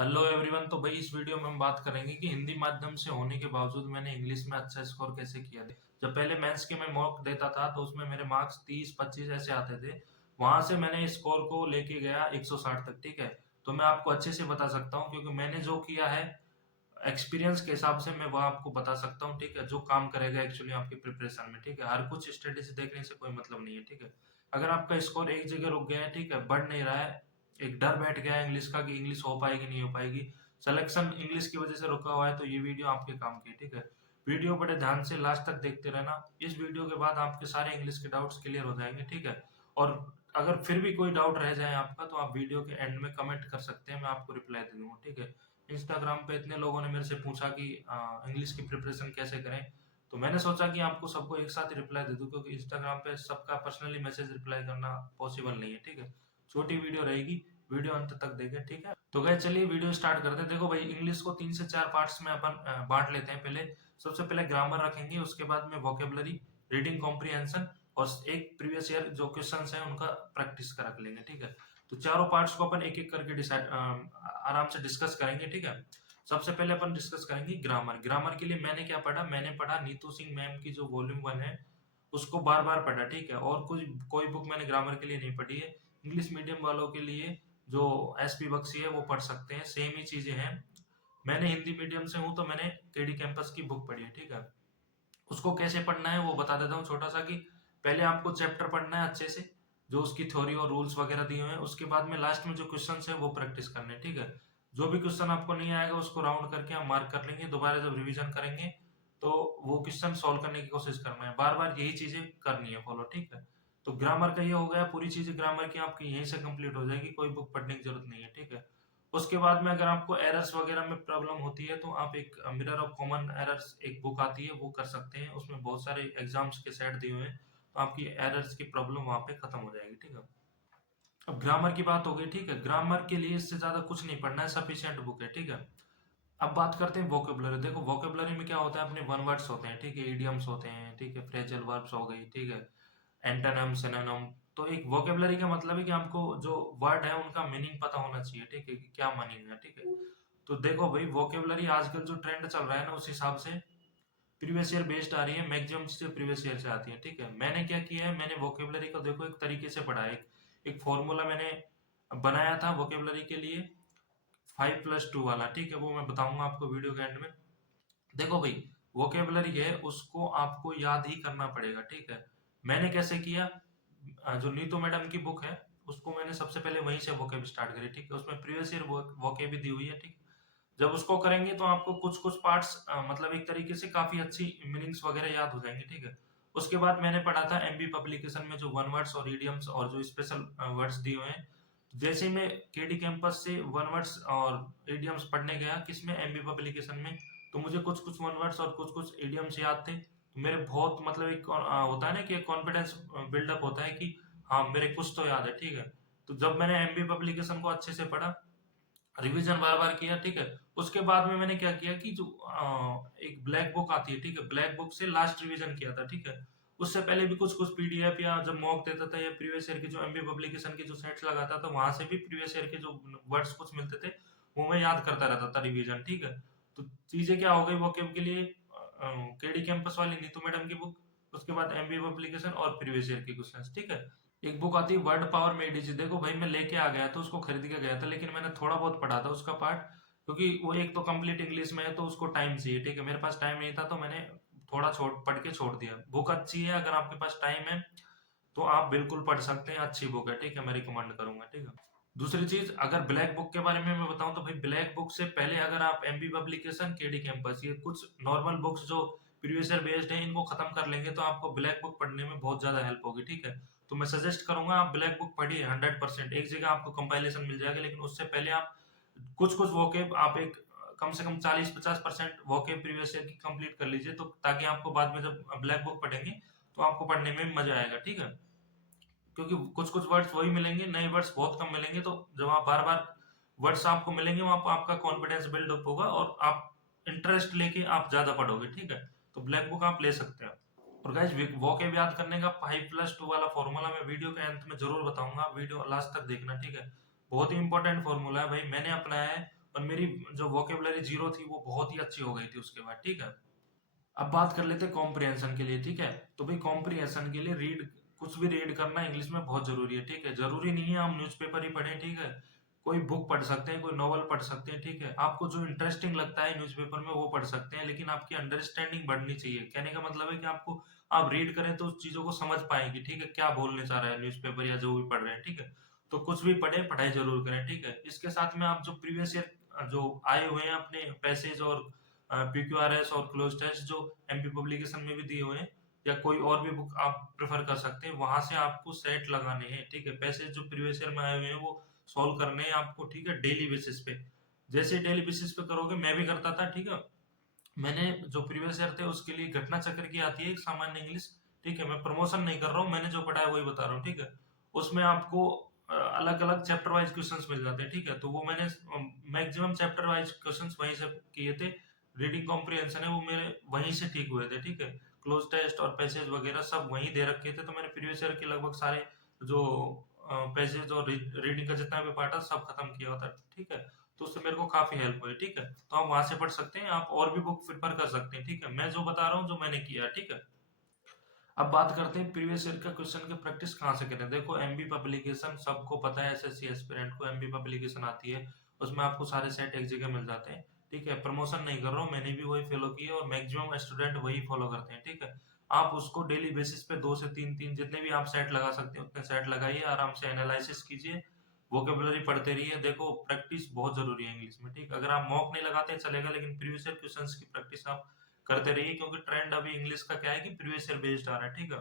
Hello everyone. तो भाई इस वीडियो में हम बात करेंगे कि हिंदी माध्यम से होने के बावजूद मैंने इंग्लिश में अच्छा स्कोर कैसे किया। जब पहले मेंस के मैं मॉक देता था तो उसमें मेरे मार्क्स 30-25 ऐसे आते थे। वहां से मैंने स्कोर को लेके गया 160 तक। ठीक है, तो मैं आपको अच्छे से बता सकता हूँ क्योंकि मैंने जो किया है एक्सपीरियंस के हिसाब से मैं वह आपको बता सकता हूँ। ठीक है, जो काम करेगा एक्चुअली आपकी प्रिपरेशन में। ठीक है, हर कुछ स्टडी से देखने से कोई मतलब नहीं है। ठीक है, अगर आपका स्कोर एक जगह रुक गया है, ठीक है, बढ़ नहीं रहा है, एक डर बैठ गया है इंग्लिश का कि इंग्लिश हो पाएगी नहीं हो पाएगी, सिलेक्शन इंग्लिश की वजह से रुका हुआ है, तो ये वीडियो आपके काम की है। ठीक है, वीडियो बड़े ध्यान से लास्ट तक देखते रहना। इस वीडियो के बाद आपके सारे इंग्लिश के डाउट्स क्लियर हो जाएंगे। ठीक है, और अगर फिर भी कोई डाउट रह जाए आपका तो आप वीडियो के एंड में कमेंट कर सकते हैं, मैं आपको रिप्लाई दे दूंगा। ठीक है, इंस्टाग्राम पे इतने लोगों ने मेरे से पूछा कि इंग्लिश की प्रिपरेशन कैसे करें, तो मैंने सोचा कि आपको सबको एक साथ रिप्लाई दे दूं क्योंकि इंस्टाग्राम पे सबका पर्सनली मैसेज रिप्लाई करना पॉसिबल नहीं है। ठीक है, छोटी वीडियो रहेगी, वीडियो अंत तक देखें। ठीक है, तो गए चलिए वीडियो स्टार्ट करते हैं। देखो भाई, इंग्लिश को 3 से 4 पार्ट्स में अपन बांट लेते हैं। पहले सबसे पहले ग्रामर रखेंगे, उसके बाद में वोकेबलरी, रीडिंग कॉम्प्रिहेंशन और एक प्रीवियस ईयर जो क्वेश्चंस हैं उनका प्रैक्टिस का रख लेंगे। ठीक है, तो चारों पार्ट्स को अपन एक एक करके डिसाइड आराम से डिस्कस करेंगे। ठीक है, सबसे पहले अपन डिस्कस करेंगे ग्रामर। ग्रामर के लिए मैंने क्या पढ़ा, मैंने पढ़ा नीतू सिंह मैम की जो वॉल्यूम 1 है उसको बार बार पढ़ा। ठीक है, और कुछ कोई बुक मैंने ग्रामर के लिए नहीं पढ़ी है। इंग्लिश मीडियम वालों के लिए जो एसपी बख्शी है वो पढ़ सकते हैं, सेम ही चीजें हैं। मैंने हिंदी मीडियम से हूं तो मैंने केडी कैंपस की बुक पढ़ी है। ठीक है, उसको कैसे पढ़ना है वो बता देता हूँ छोटा सा कि पहले आपको चैप्टर पढ़ना है अच्छे से, जो उसकी थ्योरी और रूल्स वगैरह दिए हुए हैं। उसके बाद में लास्ट में जो क्वेश्चन है वो प्रैक्टिस करने हैं। ठीक है, जो भी क्वेश्चन आपको नहीं आएगा उसको राउंड करके आप मार्क कर लेंगे, दोबारा जब रिवीजन करेंगे तो वो क्वेश्चन सॉल्व करने की कोशिश करना है, बार बार यही चीजें करनी है फॉलो। ठीक है, तो ग्रामर का ये हो गया, पूरी चीजें ग्रामर की आपकी यहीं से कंप्लीट हो जाएगी, कोई बुक पढ़ने की जरूरत नहीं है। ठीक है, उसके बाद में अगर आपको एरर्स वगैरह में प्रॉब्लम होती है तो आप एक मिरर ऑफ कॉमन एरर्स एक बुक आती है वो कर सकते हैं, उसमें बहुत सारे एग्जाम्स के सेट दिए हुए हैं, तो आपकी एरर्स की प्रॉब्लम वहां पे खत्म हो जाएगी। ठीक है, अब ग्रामर की बात हो गई। ठीक है, ग्रामर के लिए इससे ज्यादा कुछ नहीं पढ़ना है, सफिशिएंट बुक है। ठीक है, अब बात करते हैं वोकेबलरी। देखो वोकेबलरी में क्या होता है, अपने वन वर्ड्स होते हैं, ठीक है, इडियम्स होते हैं, ठीक है, फ्रेजल वर्ब्स हो गई, ठीक है, एंटोनिम सिनोनिम। तो एक वोकेबलरी का मतलब है कि आपको जो वर्ड है उनका मीनिंग पता होना चाहिए। ठीक है, कि क्या मीनिंग है। ठीक है, तो देखो भाई, वोकेबलरी आजकल जो ट्रेंड चल रहा है ना उस हिसाब से प्रीवियस ईयर बेस्ड आ रही है, मैक्सिमम चीजें प्रीवियस ईयर से आती है। ठीक है, मैंने क्या किया है, मैंने वोकेबलरी को देखो एक तरीके से पढ़ा है, एक फॉर्मूला मैंने बनाया था वोकेबलरी के लिए, 5+2 वाला। ठीक है, वो मैं बताऊंगा आपको वीडियो के एंड में। देखो भाई, वोकेबलरी है उसको आपको याद ही करना पड़ेगा। ठीक है, मैंने कैसे किया, जो नीतू मैडम की बुक है उसको मैंने सबसे पहले वहीं से वोकेब स्टार्ट करी। ठीक है, उसमें प्रीवियस ईयर वोकेब भी दी हुई है। ठीक, जब उसको करेंगे तो आपको कुछ कुछ पार्ट्स मतलब एक तरीके से काफी अच्छी मीनिंग्स वगैरह याद हो जाएंगे। ठीक है, उसके बाद मैंने पढ़ा था एमबी पब्लिकेशन में जो वन वर्ड्स और इडियम्स और जो स्पेशल वर्ड्स दिए हुए हैं। जैसे मैं केडी कैंपस से वन वर्ड्स और इडियम्स पढ़ने गया किसमें, एमबी पब्लिकेशन में, तो मुझे कुछ कुछ वन वर्ड्स और कुछ कुछ इडियम्स याद थे। तो मेरे बहुत मतलब एक होता है ना कि कॉन्फिडेंस बिल्डअप होता है कि हाँ मेरे कुछ तो याद है। ठीक है, तो जब मैंने एमबी पब्लिकेशन को अच्छे से पढ़ा, रिवीजन बार बार किया। ठीक है, उसके बाद में मैंने क्या किया कि जो एक ब्लैक बुक आती है, ठीक है, ब्लैक बुक से लास्ट रिवीजन किया था। ठीक है, उससे पहले भी कुछ कुछ पीडीएफ या जब मॉक देता था या प्रीवियस ईयर की जो एमबी पब्लिकेशन की जो सेट्स लगाता था वहां से भी प्रीवियस ईयर के जो वर्ड्स कुछ मिलते थे वो मैं याद करता रहता था रिवीजन। ठीक है, तो चीजें क्या हो गई वोकेब के लिए, केडी कैंपस वाली नीतू मैडम की बुक, उसके बाद एमबी पब्लिकेशन और प्रीवियस ईयर के क्वेश्चंस। ठीक है, एक बुक आती है वर्ड पावर में एडीजी। देखो भाई, मैं लेके आ गया था उसको, खरीद के गया था, लेकिन मैंने थोड़ा बहुत पढ़ा था उसका पार्ट, क्योंकि वो एक तो कंप्लीट इंग्लिश में है तो उसको टाइम चाहिए। ठीक है, मेरे पास टाइम नहीं था तो मैंने थोड़ा छोड़ पढ़ के छोड़ दिया। बुक अच्छी है, अगर आपके पास टाइम है तो आप बिल्कुल पढ़ सकते हैं, अच्छी बुक है। ठीक है, मैं रिकमेंड करूंगा। ठीक है, दूसरी चीज, अगर ब्लैक बुक के बारे में मैं बताऊं तो भाई ब्लैक बुक से पहले अगर आप एमबी पब्लिकेशन, केडी कैंपस, ये कुछ नॉर्मल बुक्स जो प्रीवियस ईयर बेस्ड है इनको खत्म कर लेंगे तो आपको ब्लैक बुक पढ़ने में बहुत ज्यादा हेल्प होगी। ठीक है, तो मैं सजेस्ट करूंगा आप ब्लैक बुक पढ़िए 100%। एक जगह आपको कंपाइलेशन मिल जाएगा, लेकिन उससे पहले आप कुछ कुछ वोकेब आप एक कम से कम 40-50% वोकेब प्रीवियस ईयर की कंप्लीट कर लीजिए, तो ताकि आपको बाद में जब ब्लैक बुक पढ़ेंगे तो आपको पढ़ने में मजा आएगा। ठीक है, क्योंकि कुछ कुछ वर्ड्स वही मिलेंगे, नए वर्ड्स बहुत कम मिलेंगे, तो जब आप बार बार वर्ड्स आपको मिलेंगे वहां पर आपका कॉन्फिडेंस बिल्डअप होगा और आप इंटरेस्ट लेके आप ज्यादा पढ़ोगे। ठीक है, तो ब्लैक बुक आप ले सकते हैं। और गाइज, वोकेब याद करने का 5+2 वाला फॉर्मूला मैं वीडियो के अंत में जरूर बताऊंगा, वीडियो लास्ट तक देखना। ठीक है, बहुत ही इंपॉर्टेंट फॉर्मूला है भाई, मैंने अपनाया है और मेरी जो वोकेबलरी जीरो थी वो बहुत ही अच्छी हो गई थी उसके बाद, ठीक है। अब बात कर लेते हैं कॉम्प्रिहेंशन के लिए, ठीक है। तो भाई कॉम्प्रिहेंशन के लिए कुछ भी रीड करना इंग्लिश में बहुत जरूरी है, ठीक है। जरूरी नहीं है हम न्यूज़पेपर ही पढ़ें, ठीक है। कोई बुक पढ़ सकते हैं, कोई नॉवल पढ़ सकते हैं, ठीक है। आपको जो इंटरेस्टिंग लगता है न्यूज़पेपर में वो पढ़ सकते हैं, लेकिन आपकी अंडरस्टैंडिंग बढ़नी चाहिए। कहने का मतलब है कि आपको आप रीड करें तो उस चीजों को समझ पाएंगे, ठीक है, क्या बोलने चाह रहा है न्यूज़पेपर या जो भी पढ़ रहे हैं, ठीक है। तो कुछ भी पढ़े, पढ़ाई जरूर करें, ठीक है। इसके साथ में आप जो प्रीवियस ईयर जो आए हुए हैं अपने पैसेज और PQRS और क्लोज टेस्ट जो MP पब्लिकेशन में भी दिए हुए हैं, या कोई और भी बुक आप प्रेफर कर सकते हैं, वहां से आपको सेट लगाने हैं, ठीक है। पैसेज जो प्रीवियस ईयर में आए हुए हैं वो सॉल्व करने हैं आपको, ठीक है, डेली बेसिस पे। जैसे डेली बेसिस पे करोगे, मैं भी करता था, ठीक है। मैंने जो प्रीवियस ईयर थे उसके लिए घटना चक्र की आती है एक सामान्य इंग्लिश, ठीक है। मैं प्रमोशन नहीं कर रहा हूँ, मैंने जो पढ़ा है वही बता रहा हूँ, ठीक है। उसमें आपको अलग अलग चैप्टर वाइज क्वेश्चंस मिल जाते हैं, ठीक है। तो वो मैंने मैक्सिमम चैप्टर वाइज क्वेश्चंस वहीं से किए थे। रीडिंग कॉम्प्रिहेंशन है वो मेरे वहीं से ठीक हुए थे, ठीक है। क्लोज टेस्ट और पैसेज वगैरह सब वहीं दे रखे थे, तो मैंने प्रीवियस ईयर के लगभग सारे जो पैसेज और रीडिंग का जितना भी पार्ट है सब खत्म किया होता, ठीक है। तो उससे मेरे को काफी हेल्प हुई, ठीक है। तो आप वहां से पढ़ सकते हैं, आप और भी बुक प्रिफर कर सकते हैं, ठीक है। मैं जो बता रहा हूँ जो मैंने किया, ठीक है। अब बात करते हैं प्रीवियस ईयर का क्वेश्चन की प्रैक्टिस कहाँ से करें। देखो एमबी पब्लिकेशन सबको पता है, एसएससी एस्पिरेंट को एमबी पब्लिकेशन आती है, उसमें आपको सारे सेट एक जगह मिल जाते हैं, ठीक है। प्रमोशन नहीं कर रहा हूँ, मैंने भी वही फॉलो किया और मैक्सिमम स्टूडेंट वही फॉलो करते हैं, ठीक है। आप उसको डेली बेसिस पे 2 से 3 जितने भी आप सेट लगा सकते हैं उतने सेट लगाइए, आराम से एनालिसिस कीजिए, वोकेबलरी पढ़ते रहिए। देखो प्रैक्टिस बहुत जरूरी है इंग्लिश में, ठीक। अगर आप मॉक नहीं लगाते चलेगा, लेकिन प्रीवियस ईयर क्वेश्चंस की प्रैक्टिस आप करते रहिए, क्योंकि ट्रेंड अभी इंग्लिश का क्या है कि प्रीवियस ईयर बेस्ड आ रहा है, ठीक है।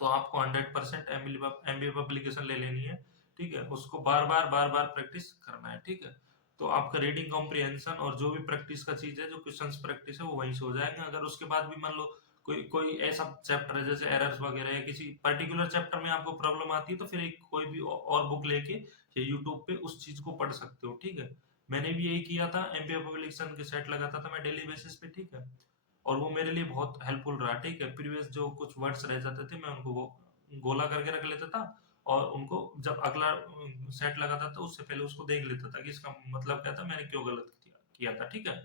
तो आपको 100% एमबी पब्लिकेशन ले लेनी है, ठीक है। उसको बार बार प्रैक्टिस करना है, ठीक है। तो आपका रीडिंग कॉम्प्रिहेंशन और जो भी प्रैक्टिस का चीज है, जो क्वेश्चंस प्रैक्टिस है वो वहीं से हो जाएंगे। अगर उसके बाद भी मान लो कोई कोई ऐसा चैप्टर है जैसे एरर्स वगैरह या किसी पर्टिकुलर चैप्टर में आपको प्रॉब्लम आती है, तो फिर एक कोई भी और बुक लेके या यूट्यूब पे उस चीज को पढ़ सकते हो, ठीक है। मैंने भी यही किया था, एमबीए पब्लिकेशन के सेट लगाता था मैं डेली बेसिस पे, ठीक है। और वो मेरे लिए बहुत हेल्पफुल रहा, ठीक है। प्रीवियस जो कुछ वर्ड्स रह जाते थे मैं उनको वो गोला करके रख लेता था, और उनको जब अगला सेट लगाता था उससे पहले उसको देख लेता था कि इसका मतलब क्या था, मैंने क्यों गलत किया था, ठीक है।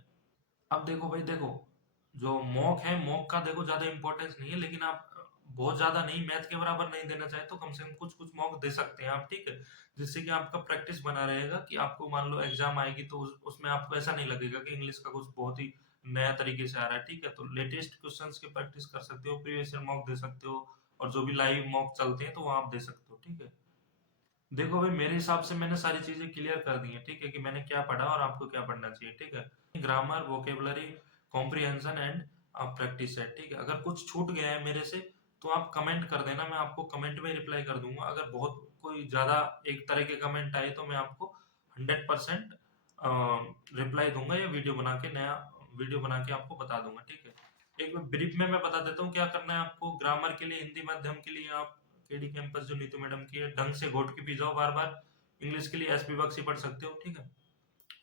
अब देखो भाई, देखो जो मॉक है, मॉक का देखो ज्यादा इंपॉर्टेंस नहीं है, लेकिन आप बहुत ज्यादा नहीं, मैथ के बराबर नहीं देना चाहे तो कम से कम कुछ कुछ मॉक दे सकते हैं आप, ठीक है। जिससे कि आपका प्रैक्टिस बना रहेगा, कि आपको मान लो एग्जाम आएगी तो उसमें आपको ऐसा नहीं लगेगा कि इंग्लिश का कुछ बहुत ही नया तरीके से आ रहा है, ठीक है। तो लेटेस्ट क्वेश्चंस की प्रैक्टिस कर सकते हो, प्रीवियस ईयर मॉक दे सकते हो, और जो भी लाइव मॉक चलते हैं तो वो आप दे सकते हो, ठीक है। देखो भाई मेरे हिसाब से मैंने सारी चीजें क्लियर कर दी हैं, ठीक है, कि मैंने क्या पढ़ा और आपको क्या पढ़ना चाहिए, ठीक है। Grammar, vocabulary, comprehension and practice है, ठीक है। अगर कुछ छूट गया है मेरे से तो आप कमेंट कर देना, मैं आपको कमेंट में रिप्लाई कर दूंगा। अगर बहुत कोई ज्यादा एक तरह के कमेंट आए तो मैं आपको 100% रिप्लाई दूंगा, या वीडियो बना के नया वीडियो बना के आपको बता दूंगा, ठीक है। एक ब्रीफ में मैं बता देता हूँ क्या करना है आपको। ग्रामर के लिए, हिंदी माध्यम के लिए आप केडी कैंपस जो नीतू मैडम की है ढंग से घोट के पी जाओ बार बार। इंग्लिश के लिए एसपी बख्शी पढ़ सकते हो, ठीक है।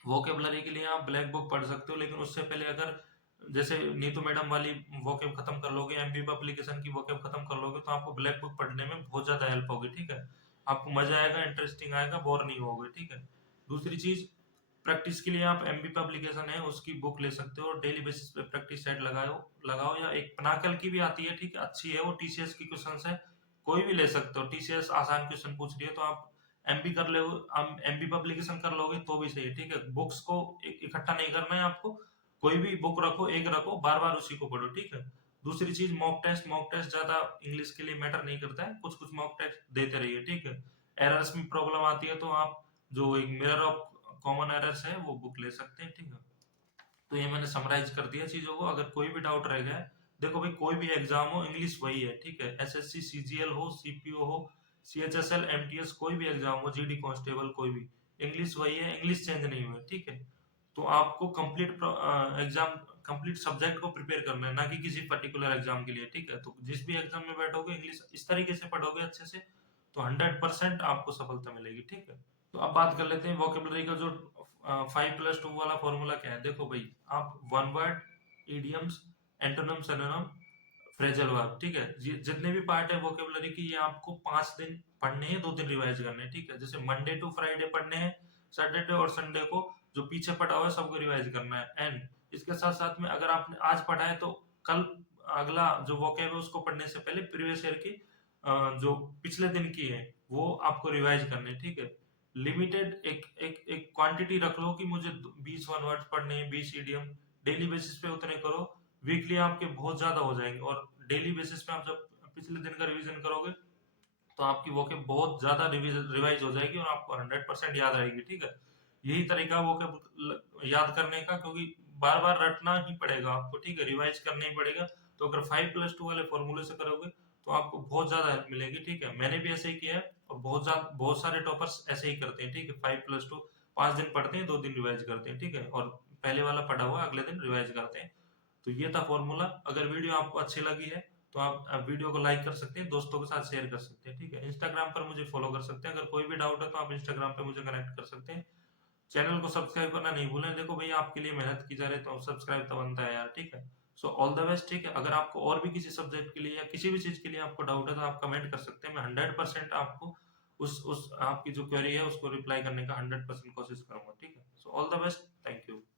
वोकेबलरी के लिए आप ब्लैक बुक पढ़ सकते हो, लेकिन उससे पहले अगर जैसे नीतू मैडम वाली वोकेब खत्म कर लोगे, एमबी एप्लीकेशन की वोकेब खत्म कर लोगे, तो आपको ब्लैक बुक पढ़ने में बहुत ज्यादा हेल्प होगी, ठीक है। आपको मजा आएगा, इंटरेस्टिंग आएगा, बोर नहीं होगे, ठीक है। दूसरी चीज, प्रैक्टिस के लिए आप एमबी पब्लिकेशन है उसकी बुक ले सकते हो, और डेली बेसिस पे प्रैक्टिस सेट लगाओ लगाओ। या एक पनाकल की भी आती है, ठीक है, अच्छी है वो, टीसीएस की क्वेश्चन है, कोई भी ले सकते हो। टीसीएस आसान क्वेश्चन पूछ रही है तो आप एमपी कर ले, एमपी पब्लिकेशन कर लोगे तो भी सही है, ठीक है। बुक्स को इकट्ठा नहीं करना है आपको, कोई भी बुक रखो, एक रखो, बार बार उसी को पढ़ो, ठीक है। दूसरी चीज, मॉक टेस्ट ज्यादा इंग्लिश के लिए मैटर नहीं करता है, कुछ कुछ मॉक टेस्ट देते रहिए, ठीक है। एरर्स में प्रॉब्लम आती है तो आप जो एक मिरर ऑफ कॉमन एरर्स है वो बुक ले सकते हैं, ठीक है। तो ये मैंने समराइज कर दिया चीजों को। अगर कोई भी डाउट रह गया है, देखो भाई कोई भी एग्जाम हो इंग्लिश वही है, ठीक है। एसएससी सीजीएल हो, सीपीओ हो, सीएचएसएल, एमटीएस, कोई भी एग्जाम हो, जीडी कांस्टेबल, कोई भी, इंग्लिश वही है, इंग्लिश चेंज नहीं हुआ है, ठीक है। तो आपको कंप्लीट एग्जाम, कंप्लीट सब्जेक्ट को प्रिपेयर करना है, ना कि किसी पर्टिकुलर एग्जाम के लिए, ठीक है। तो जिस भी एग्जाम में बैठोगे इंग्लिश इस तरीके से पढ़ोगे अच्छे से, तो 100% आपको सफलता मिलेगी, ठीक है। तो अब बात कर लेते हैं वोकेबलरी का जो 5+2 वाला फॉर्मूला क्या है। देखो भाई, आप one word, idioms, antonym, synonym, phrasal verb, ठीक है, जितने भी पार्ट है वोकेबलरी की, ये आपको 5 दिन पढ़ने हैं, 2 दिन रिवाइज करने हैं, ठीक है। जैसे मंडे टू फ्राइडे पढ़ने हैं, सैटरडे और संडे को जो पीछे पढ़ा हुआ है सबको रिवाइज करना है। एंड इसके साथ साथ में अगर आपने आज पढ़ा है तो कल अगला जो वोकैब है उसको पढ़ने से पहले प्रीवियस ईयर की जो पिछले दिन की है वो आपको रिवाइज करनी है, ठीक है। लिमिटेड एक एक एक क्वांटिटी रख लो कि मुझे 20 वन वर्ड्स पढ़ने हैं, 20 इडियम, डेली बेसिस पे उतने करो। वीकली आपके बहुत ज्यादा हो जाएंगे, और डेली बेसिस पे आप जब पिछले दिन का रिवीजन करोगे तो आपकी वोकैब बहुत ज्यादा रिवाइज हो जाएगी और आपको 100% याद रहेगी, ठीक है। यही तरीका वोकैब याद करने का, क्योंकि बार बार रटना ही पड़ेगा आपको, ठीक है, रिवाइज करना ही पड़ेगा। तो अगर 5+2 वाले फॉर्मूले से करोगे तो आपको बहुत ज्यादा हेल्प मिलेगी, ठीक है। मैंने भी ऐसे ही किया है और बहुत सारे टॉपर्स ऐसे ही करते हैं, ठीक है। 5+2 5 दिन पढ़ते हैं, 2 दिन रिवाइज करते हैं, ठीक है, और पहले वाला पढ़ा हुआ अगले दिन रिवाइज करते हैं। तो ये था फॉर्मूला। अगर वीडियो आपको अच्छी लगी है तो आप वीडियो को लाइक कर सकते हैं, दोस्तों के साथ शेयर कर सकते हैं, ठीक है। इंस्टाग्राम पर मुझे फॉलो कर सकते हैं, अगर कोई भी डाउट है तो आप इंस्टाग्राम पे मुझे कनेक्ट कर सकते हैं। चैनल को सब्सक्राइब करना नहीं भूलें, देखो भैया आपके लिए मेहनत की जा रही है तो सब्सक्राइब तो बनता है यार, ठीक है। सो ऑल द बेस्ट, ठीक है। अगर आपको और भी किसी सब्जेक्ट के लिए या किसी भी चीज के लिए आपको डाउट है तो आप कमेंट कर सकते हैं, मैं 100% आपको उस आपकी जो क्वेरी है उसको रिप्लाई करने का 100% कोशिश करूंगा, ठीक है। So all the best, thank